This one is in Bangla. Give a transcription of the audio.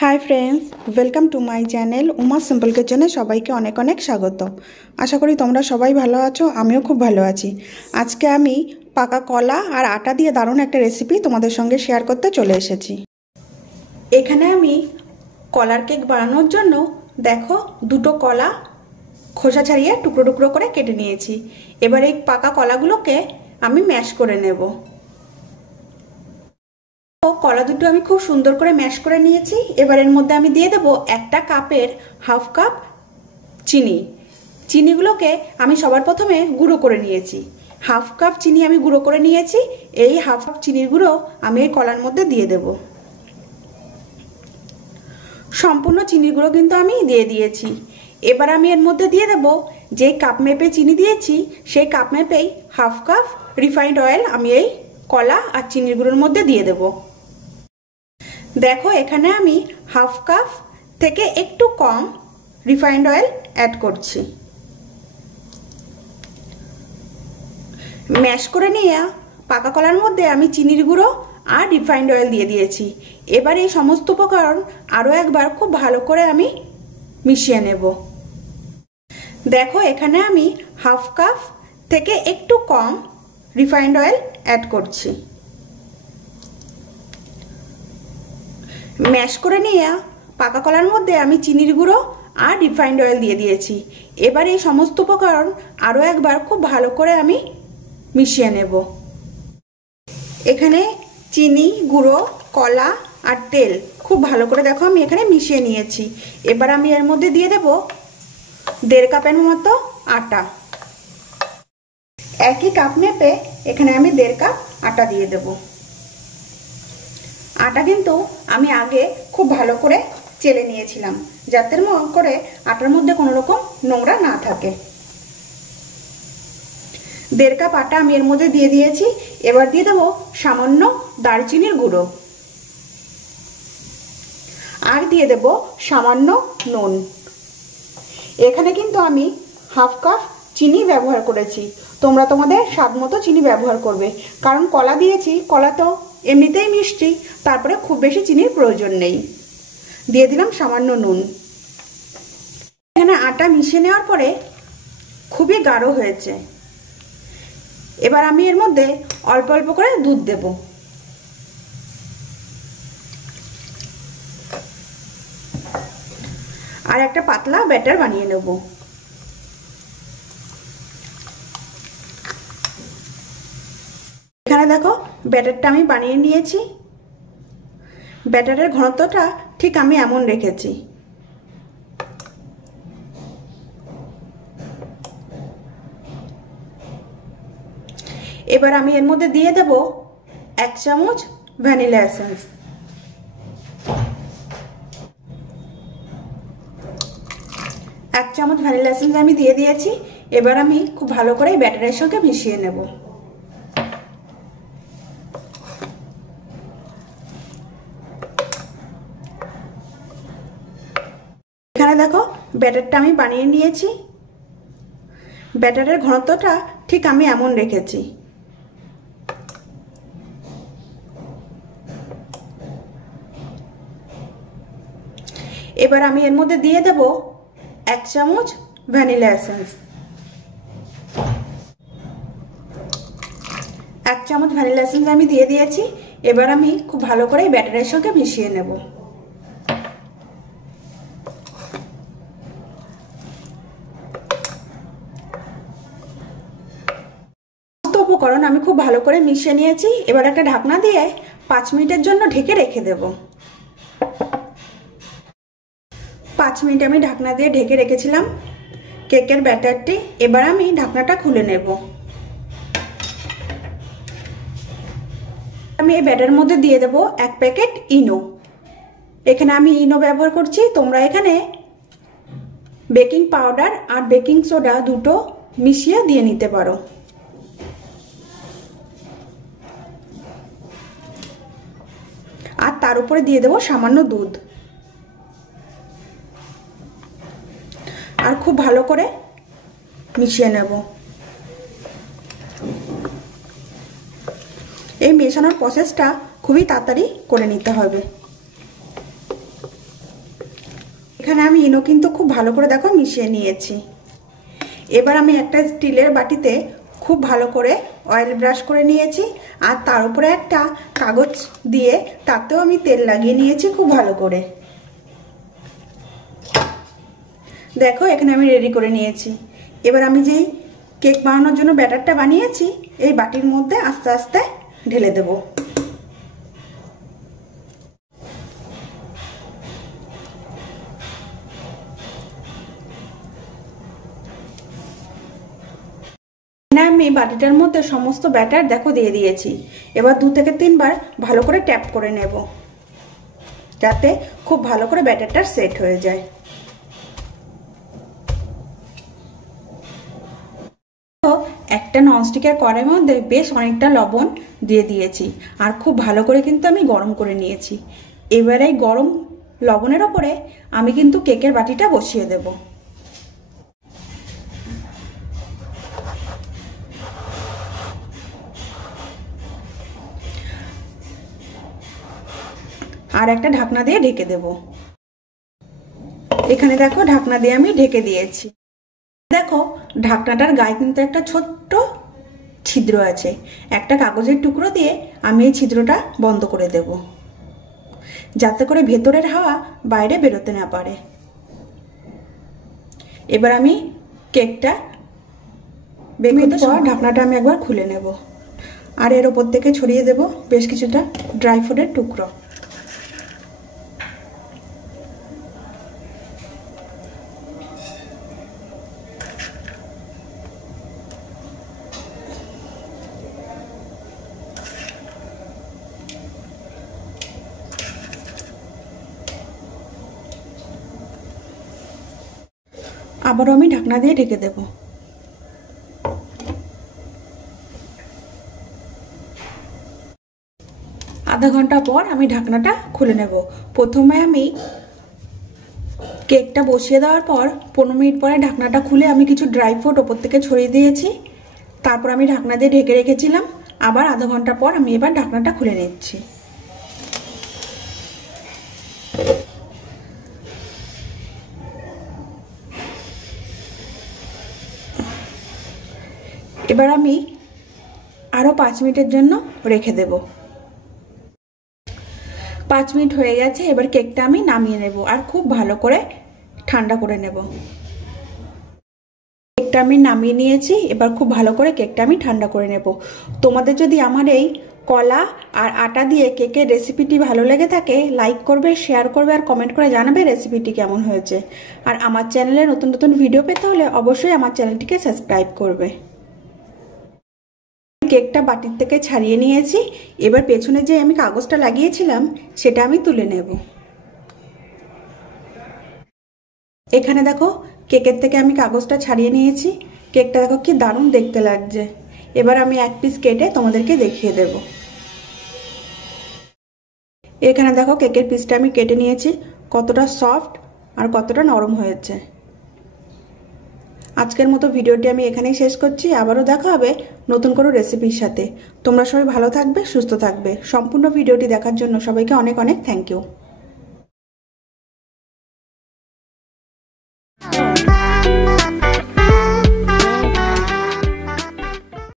High friends welcome to my channel Uma simple किचने सबाइके अनेक अनेक स्वागत। आशा करी तोमरा सबाई भालो आछो, आमिओ खूब भालो आछि। आज के आमी पाका कला और आटा दिए दारुण एक रेसिपि तोमादेर संगे शेयर करते चले एसेछि। एखाने आमी कलार केक बानानोर जोन्नो देखो दुटो कला खोसा छाड़िए टुकरो टुकरो करे केटे निয়েছি। एबार এই पाका कलागुलोके आमी मैश करे नेब। कला दुटो आमी खूब सुंदर करे मैश करे निয়েছি। এবার এর মধ্যে আমি দিয়ে দেব একটা কাপের হাফ কাপ চিনি। চিনিগুলোকে আমি সবার প্রথমে গুঁড়ো করে নিয়েছি। হাফ কাপ চিনি আমি গুঁড়ো করে নিয়েছি। এই হাফ কাপ চিনির গুঁড়ো আমি এই কলার মধ্যে দিয়ে দেব। সম্পূর্ণ চিনির গুঁড়ো কিন্তু আমি দিয়ে দিয়েছি। এবার আমি এর মধ্যে দিয়ে দেব যে কাপ মেপে চিনি দিয়েছি সেই কাপ মেপেই হাফ কাপ রিফাইন্ড অয়েল আমি এই কলা আর চিনির গুঁড়োর মধ্যে দিয়ে দেব। देखो এখানে আমি হাফ কাপ থেকে একটু কম রিফাইন্ড অয়েল অ্যাড করছি। ম্যাশ করে নিয়ে পাকা কলার মধ্যে আমি চিনির গুঁড়ো আর রিফাইন্ড অয়েল দিয়ে দিয়েছি। এবার এই সমস্ত উপকরণ আরো একবার খুব ভালো করে আমি মিশিয়ে নেব। দেখো এখানে আমি হাফ কাপ থেকে একটু কম রিফাইন্ড অয়েল অ্যাড করছি। मैश করে নিয়ে পাকা কলার মধ্যে আমি চিনির গুঁড়ো আর রিফাইন্ড অয়েল দিয়ে দিয়েছি। এবার এই সমস্ত উপকরণ আরো একবার খুব ভালো করে আমি মিশিয়ে নেব। এখানে চিনি গুঁড়ো কলা আর তেল খুব ভালো করে দেখো আমি এখানে মিশিয়ে নিয়েছি। এবার আমি এর মধ্যে দিয়ে দেব 1.5 কাপের মতো আটা। একই কাপ মেপে এখানে আমি 1.5 কাপ আটা দিয়ে দেব। आटा किन्तु आमी आगे खूब भालो करे चेले निয়েছিলাম যাতে করে আটার মধ্যে কোনো রকম নোংরা না থাকে। 1.5 কাপ আটা আমি এর মধ্যে দিয়ে দিয়েছি। এবার দিয়ে দেব সামান্য দারচিনির গুঁড়ো আর দিয়ে দেব সামান্য নুন। এখানে কিন্তু আমি হাফ কাপ চিনি ব্যবহার করেছি। তোমরা তোমাদের স্বাদ মতো চিনি ব্যবহার করবে, কারণ কলা দিয়েছি, কলা তো এমনিতেই মিষ্টি, তারপরে খুব বেশি চিনির প্রয়োজন নেই। দিয়ে দিলাম সামান্য নুন। এখানে আটা মিশিয়ে নেওয়ার পরে খুবই গাঢ় হয়েছে। এবার আমি এর মধ্যে অল্প অল্প করে দুধ দেব। আর একটা পাতলা ব্যাটার বানিয়ে নেব। এখানে দেখো ব্যাটারটা আমি বানিয়ে নিয়েছি। ব্যাটারের ঘনত্বটা ঠিক আমি এমন রেখেছি। এবার আমি এর মধ্যে দিয়ে দেব 1 চামচ ভ্যানিলা এসেন্স। 1 চামচ ভ্যানিলা এসেন্স আমি দিয়ে দিয়েছি। এবার আমি খুব ভালো করে ব্যাটারের সঙ্গে মিশিয়ে নেব। এখানে দেখো ব্যাটারটা আমি বানিয়ে নিয়েছি। ব্যাটারের ঘনত্বটা ঠিক আমি এমন রেখেছি। এবার আমি এর মধ্যে দিয়ে দেব 1 চামচ ভ্যানিলা এসেন্স। 1 চামচ ভ্যানিলা এসেন্স আমি দিয়ে দিয়েছি। এবার আমি খুব ভালো করে ব্যাটারের সঙ্গে মিশিয়ে নেব। উপকরণ আমি খুব ভালো করে মিশিয়ে নিয়েছি। এবার একটা ঢাকনা দিয়ে 5 মিনিটের জন্য ঢেকে রেখে দেব। 5 মিনিট আমি ঢাকনা দিয়ে ঢেকে রেখেছিলাম কেকের ব্যাটারটি। এবার আমি ঢাকনাটা খুলে নেব। আমি এই ব্যাটারের মধ্যে দিয়ে দেব 1 প্যাকেট ইনো। এখানে আমি ইনো ব্যবহার করছি। তোমরা এখানে বেকিং পাউডার আর বেকিং সোডা দুটো মিশিয়ে দিয়ে নিতে পারো। আর তার উপরে দিয়ে দেব সামান্য দুধ। আর খুব ভালো করে মিশিয়ে নেব। এই মেশানোর প্রসেসটা খুবই তাড়াতাড়ি করে নিতে হবে। এখানে আমি ইনো কিন্তু খুব ভালো করে দেখো মিশিয়ে নিয়েছি। এবার আমি একটা স্টিলের বাটিতে খুব ভালো করে অয়েল ব্রাশ করে নিয়েছি, আর তার উপরে একটা কাগজ দিয়ে তাতেও আমি তেল লাগিয়ে নিয়েছি খুব ভালো করে। দেখো এখানে আমি রেডি করে নিয়েছি। এবার আমি যেই কেক বানানোর জন্য ব্যাটারটা বানিয়েছি এই বাটির মধ্যে আস্তে আস্তে ঢেলে দেব। আমি বাটিটার মধ্যে সমস্ত ব্যাটার দেখো দিয়ে দিয়েছি। এবার 2 থেকে 3 বার ভালো করে ট্যাপ করে নেব, যাতে খুব ভালো করে ব্যাটারটা সেট হয়ে যায়। একটা ননস্টিকের কড়াইয়ের মধ্যে বেশ অনেকটা লবণ দিয়ে দিয়েছি, আর খুব ভালো করে কিন্তু আমি গরম করে নিয়েছি। এবারে এই গরম লবণের ওপরে আমি কিন্তু কেকের বাটিটা বসিয়ে দেব। আর একটা ঢাকনা দিয়ে ঢেকে দেব। এখানে দেখো ঢাকনা দিয়ে আমি ঢেকে দিয়েছি। দেখো ঢাকনাটার গায়ে কিন্তু একটা ছোট্ট ছিদ্র আছে। একটা কাগজের টুকরো দিয়ে আমি এই ছিদ্রটা বন্ধ করে দেব, যাতে করে ভেতরের হাওয়া বাইরে বেরোতে না পারে। এবার আমি কেকটা বেকতে পর ঢাকনাটা আমি একবার খুলে নেব, আর এর ওপর থেকে ছড়িয়ে দেব বেশ কিছুটা ড্রাই ফ্রুটের টুকরো। আবারও আমি ঢাকনা দিয়ে ঢেকে দেব। আধা ঘন্টা পর আমি ঢাকনাটা খুলে নেব। প্রথমে আমি কেকটা বসিয়ে দেওয়ার পর 15 মিনিট পরে ঢাকনাটা খুলে আমি কিছু ড্রাই ফ্রুট ওপর থেকে ছড়িয়ে দিয়েছি। তারপর আমি ঢাকনা দিয়ে ঢেকে রেখেছিলাম। আবার আধা ঘন্টা পর আমি এবার ঢাকনাটা খুলে নিচ্ছি। এবার আমি আরো 5 মিনিটের জন্য রেখে দেব। 5 মিনিট হয়ে গেছে। এবার কেকটা আমি নামিয়ে নেব আর খুব ভালো করে ঠান্ডা করে নেব। কেকটা আমি নামিয়ে নিয়েছি। এবার খুব ভালো করে কেকটা আমি ঠান্ডা করে নেব। তোমাদের যদি আমার এই কলা আর আটা দিয়ে কেকের রেসিপিটি ভালো লেগে থাকে, লাইক করবে, শেয়ার করবে আর কমেন্ট করে জানাবে রেসিপিটি কেমন হয়েছে। আর আমার চ্যানেলে নতুন নতুন ভিডিও পেতে হলে অবশ্যই আমার চ্যানেলটিকে সাবস্ক্রাইব করবে। কেকটা বাটির থেকে ছাড়িয়ে নিয়েছি। এবার পেছনে যে আমি কাগজটা লাগিয়েছিলাম সেটা আমি তুলে নেব। এখানে দেখো কেকের থেকে আমি কাগজটা ছাড়িয়ে নিয়েছি। কেকটা দেখো কি দারুণ দেখতে লাগছে। এবার আমি এক পিস কেটে তোমাদেরকে দেখিয়ে দেব। এখানে দেখো কেকের পিসটা আমি কেটে নিয়েছি, কতটা সফট আর কতটা নরম হয়েছে। আজকের মতো ভিডিওটি আমি এখানেই শেষ করছি। আবারও দেখা হবে নতুন কোনো রেসিপির সাথে। তোমরা সবাই ভালো থাকবে, সুস্থ থাকবে। সম্পূর্ণ ভিডিওটি দেখার জন্য সবাইকে অনেক অনেক থ্যাংক ইউ।